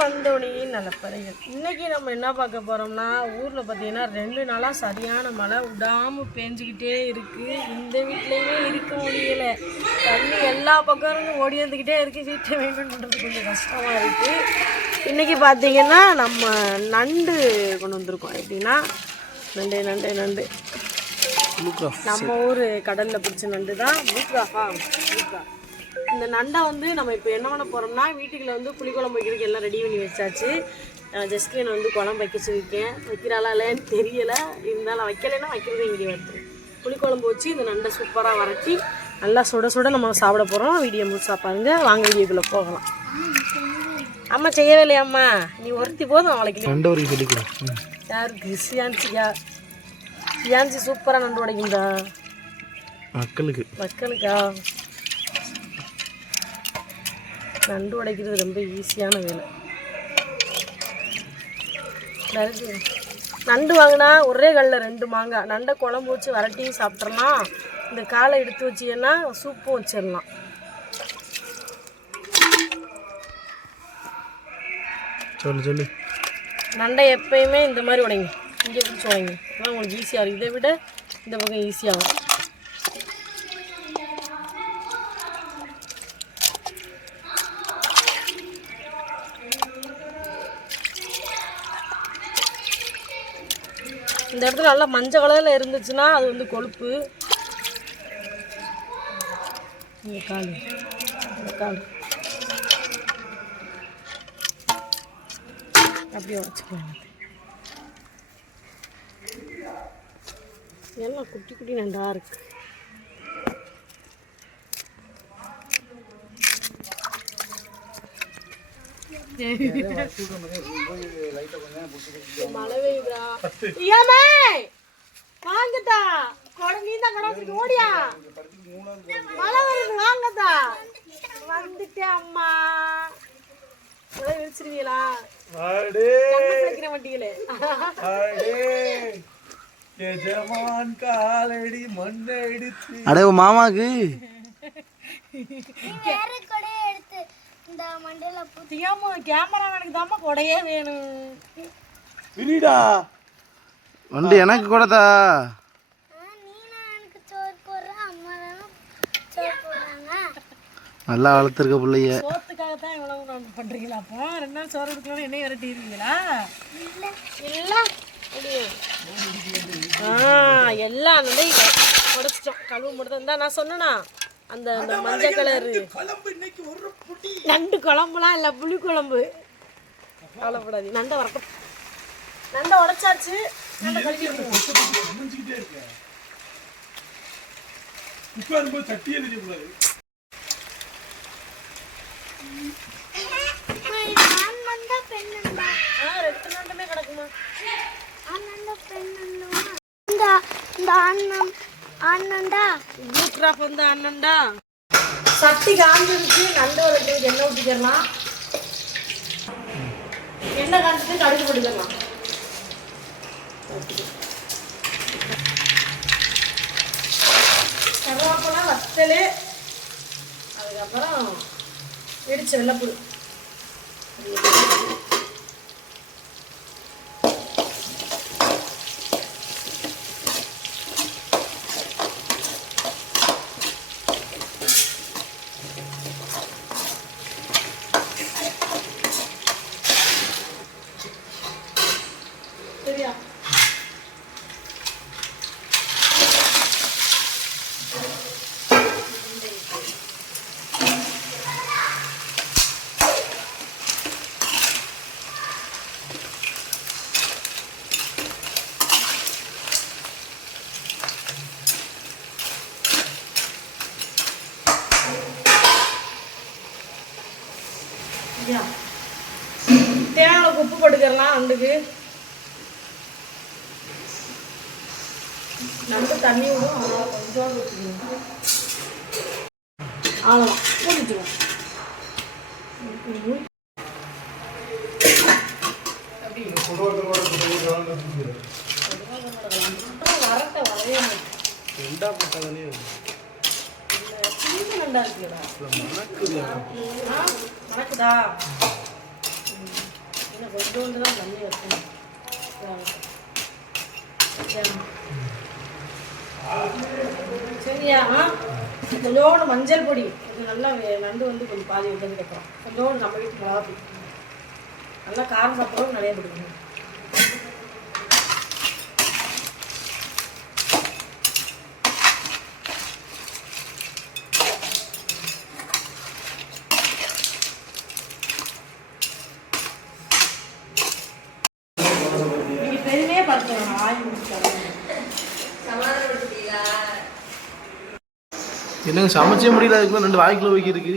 மந்தோனியின் நலப்பறைகள். இன்றைக்கி நம்ம என்ன பார்க்க போகிறோம்னா, ஊரில் பார்த்தீங்கன்னா 2 நாளாக சரியான மழை விடாமல் பேஞ்சிக்கிட்டே இருக்குது. இந்த வீட்லேயுமே இருக்க முடியலை. தண்ணி எல்லா பக்கம் ஓடி வந்துக்கிட்டே இருக்குது. வீட்டை மெயின்டைன் பண்ணுறது கொஞ்சம் கஷ்டமாக இருக்குது. இன்றைக்கி பார்த்தீங்கன்னா நம்ம நண்டு கொண்டு வந்திருக்கோம். எப்படின்னா நண்டு நம்ம ஊர் கடலில் பிடிச்ச நண்டு தான். பூக்ராஃபா. இந்த நண்டை வந்து நம்ம இப்போ என்ன பண்ண போகிறோம்னா, வீட்டுக்குள்ள வந்து புளிக்குழம்பு வைக்கிறதுக்கு எல்லாம் ரெடி பண்ணி வச்சாச்சு. ஜஸ்கின் வந்து குழம்பு வைக்க சொல்லியிருக்கேன். வைக்கிறாளா இல்லைன்னு தெரியலை. இருந்தாலும் வைக்கலைன்னா வைக்கிறதே இங்கே வந்துடும். புளிக்குழம்பு வச்சு இந்த நண்டை சூப்பராக வறக்கி நல்லா சுட சுட நம்ம சாப்பிட போகிறோம். வீடியோ முழுசா பாருங்க. வாங்க வீடியோக்குள்ளே போகலாம். அம்மா செய்யவே இல்லையாம்மா? நீ ஒருத்தி போதும் அவளைக்கு. நண்டு ஒரு சொல்லிக்கிறேன். யாருக்கு? சியான்சி சூப்பராக நண்டு உடைக்கும்டா. மக்களுக்கா? நண்டு உடைக்கிறது ரொம்ப ஈஸியான வேலை. நண்டு வாங்கினா ஒரே கல்லில் 2 மாங்காய். நண்டை குழம்பு வச்சு வரட்டியும் சாப்பிட்றலாம். இந்த காலை எடுத்து வச்சிங்கன்னா சூப்பும் வச்சிடலாம். சொல்லு. நண்டை எப்பயுமே இந்த மாதிரி உடைங்க. இங்கே பிடிச்சி உடைங்க. அதான் உங்களுக்கு ஈஸியாக இருக்கும். இதை விட இந்த பக்கம் ஈஸியாகும். இந்த இடத்துல நல்லா மஞ்சள் கலரில் இருந்துச்சுன்னா அது வந்து கொழுப்பு. இந்த கால் அப்படியே வச்சுக்கலாம். எல்லாம் குட்டி குட்டி நண்டா இருக்கு. மழை பெய்யுதா? வாங்கத்தா ஓடியா. மழை வருது. வாங்கத்தா வந்துட்டேன். அம்மா மழை விரிச்சிருவீங்களா? கிடைக்கிற மாட்டீங்களே. அடே மாமாக்கு கேமராமேனுக்கு தாம்மா கொடையே வேணும். வந்து எனக்கு கூடதா. நல்லா வளர்த்துருக்க பிள்ளைய. சோத்துக்காகத்தான் இவ்வளவு பண்றீங்களா? அப்போ 2 நாள் சோறு எடுக்கணும்னு என்ன விரட்டிடுவீங்களா? எல்லாம் உடைச்சிட்டோம். கழுவு மட்டும் இருந்தா நான் சொன்னேன்னா அந்த மஞ்சள் கலரு நண்டு குழம்புலாம் இல்லை, புளி குழம்பு. கவலைப்படாது. நண்டை வரட்டும். நண்டை உடைச்சாச்சு. நண்டை கழுவி நண்டுமே கிடக்குமா? அண்ணன்டா சட்டி காஞ்சிருச்சு. நண்டு வளர்த்து எண்ணெய் ஊற்றிக்கலாம். எண்ணெய் காஞ்சிட்டு கடுகு போட்டுக்கலாம். கருவேப்பிலை, வத்தல், அதுக்கப்புறம் இடிச்ச வெள்ளைப்பூடு. சரியா? தேவையான உப்பு போட்டுக்கலாம். நண்டுக்கு நண்டு தண்ணி விடும். அதனால் கொஞ்சம் ஊற்றிக்கணும். அவ்வளோதான் ஊற்றிடுவோம். வரட்டை வரைய நண்டா இருக்குடா. மணக்குதா? இன்னும் கொஞ்சோண்டு தான் தண்ணி வைக்கணும். சரியா? கொஞ்சோண்டு மஞ்சள் பொடி, கொஞ்சம் நல்லா நண்டு வந்து கொஞ்சம் பாதி வைக்கிறதுக்கப்புறம் கொஞ்சோண்டு நம்ம வீட்டு மிளகாப்பொடி, நல்லா காரம் சாப்பிட்றோம் நிறைய பிடிக்கணும். நீங்கள் பெருமையே பார்த்துக்கணும். ஆயில் முடிச்சாங்க என்னங்க சமைச்சே முடியல, அதுக்குள்ள 2 வாய்க்குள்ள வைக்கிறதுக்கு.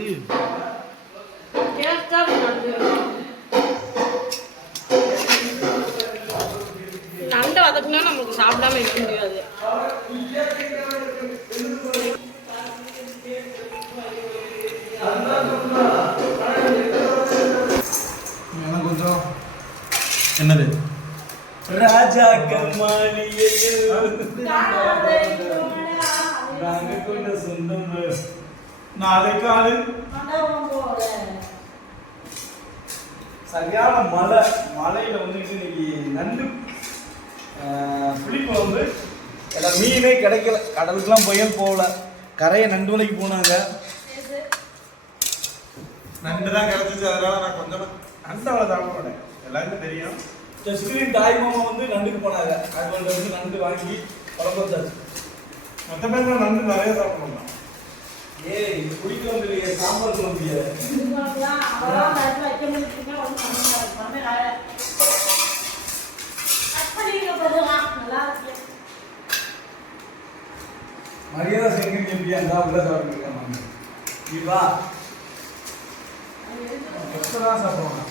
நண்டை வதக்குனா நமக்கு சாப்பிடாம இருக்க முடியாது. கொஞ்சம் என்னது ராஜா கம்மாளியே சொந்தம் நாளை காலை சரியான மழையில வந்துட்டு இன்னைக்கு நண்டு புளிக்குழம்பு. எல்லாம் மீனே கிடைக்கல, கடலுக்குலாம் புயல் போகல, கரையை நண்டு வலைக்கு போனாங்க. நண்டு தான் கிடைச்சிச்சு, அதனால நான் கொஞ்சம் நண்டு அவ்வளோ சாப்பிட மாட்டேன், எல்லாருக்கும் தெரியும். ஜஸ்கிரீன் தாய் மாமா வந்து நண்டுக்கு போனாங்க, அவங்கள்ட்ட வந்து நண்டு வாங்கி குழம்பு வச்சாச்சு. மற்ற பேர் நண்டு நிறைய சாப்பிட மாட்டோம். ஏய் புளிக்குழம்பு இல்லையே, சாம்பார் குழம்பு இல்லையே. மரியாதை செஞ்சு எப்படியா இருந்தா உள்ள சாப்பிட்டுருக்காங்க. வா எத்தனை சாப்பிடுவாங்க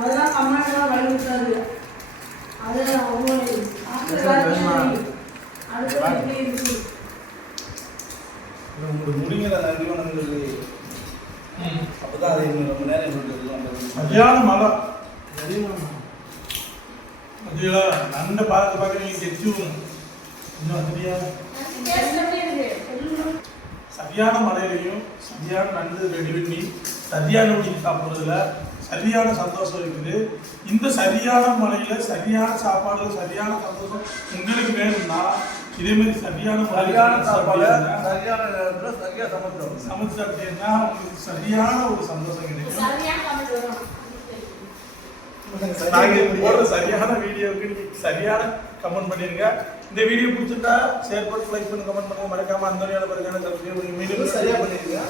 அதெல்லாம் கம்மாட்டெல்லாம் வழி விட்டாரு. அதெல்லாம் உங்களுக்கு முடிங்கிற நிறுவனங்களுக்கு அப்பதான் அதை ரொம்ப நேரம் சரியான மழை. அதில் நண்டை பார்க்க நீங்கள் கெச்சுவோம் இன்னும் அதிரியா. சரியான மழையிலையும் சரியான நண்டு ரெடி பண்ணி சரியான முடிக்கு சாப்பிட்றதுல சரியான சந்தோஷம் இருக்குது. இந்த சரியான மழையில சரியான சாப்பாடு சரியான சந்தோஷம் உங்களுக்கு வேணும்னா இதே மாதிரி சரியான சாப்பாடு சரியான நேரத்தில் சரியா சமைச்சு அப்படின்னா உங்களுக்கு சரியான ஒரு சந்தோஷம் கிடைக்கும். போடுற சரியான வீடியோவுக்கு நீங்க சரியான கமெண்ட் பண்ணிருங்க. இந்த வீடியோ பிடிச்சிருந்தா ஷேர் பண்ணி லைக் பண்ணி கமெண்ட் பண்ணுங்க. மறக்காம அந்த வீடியோல பாருங்க. மீண்டும் சரியா பண்ணிருங்க.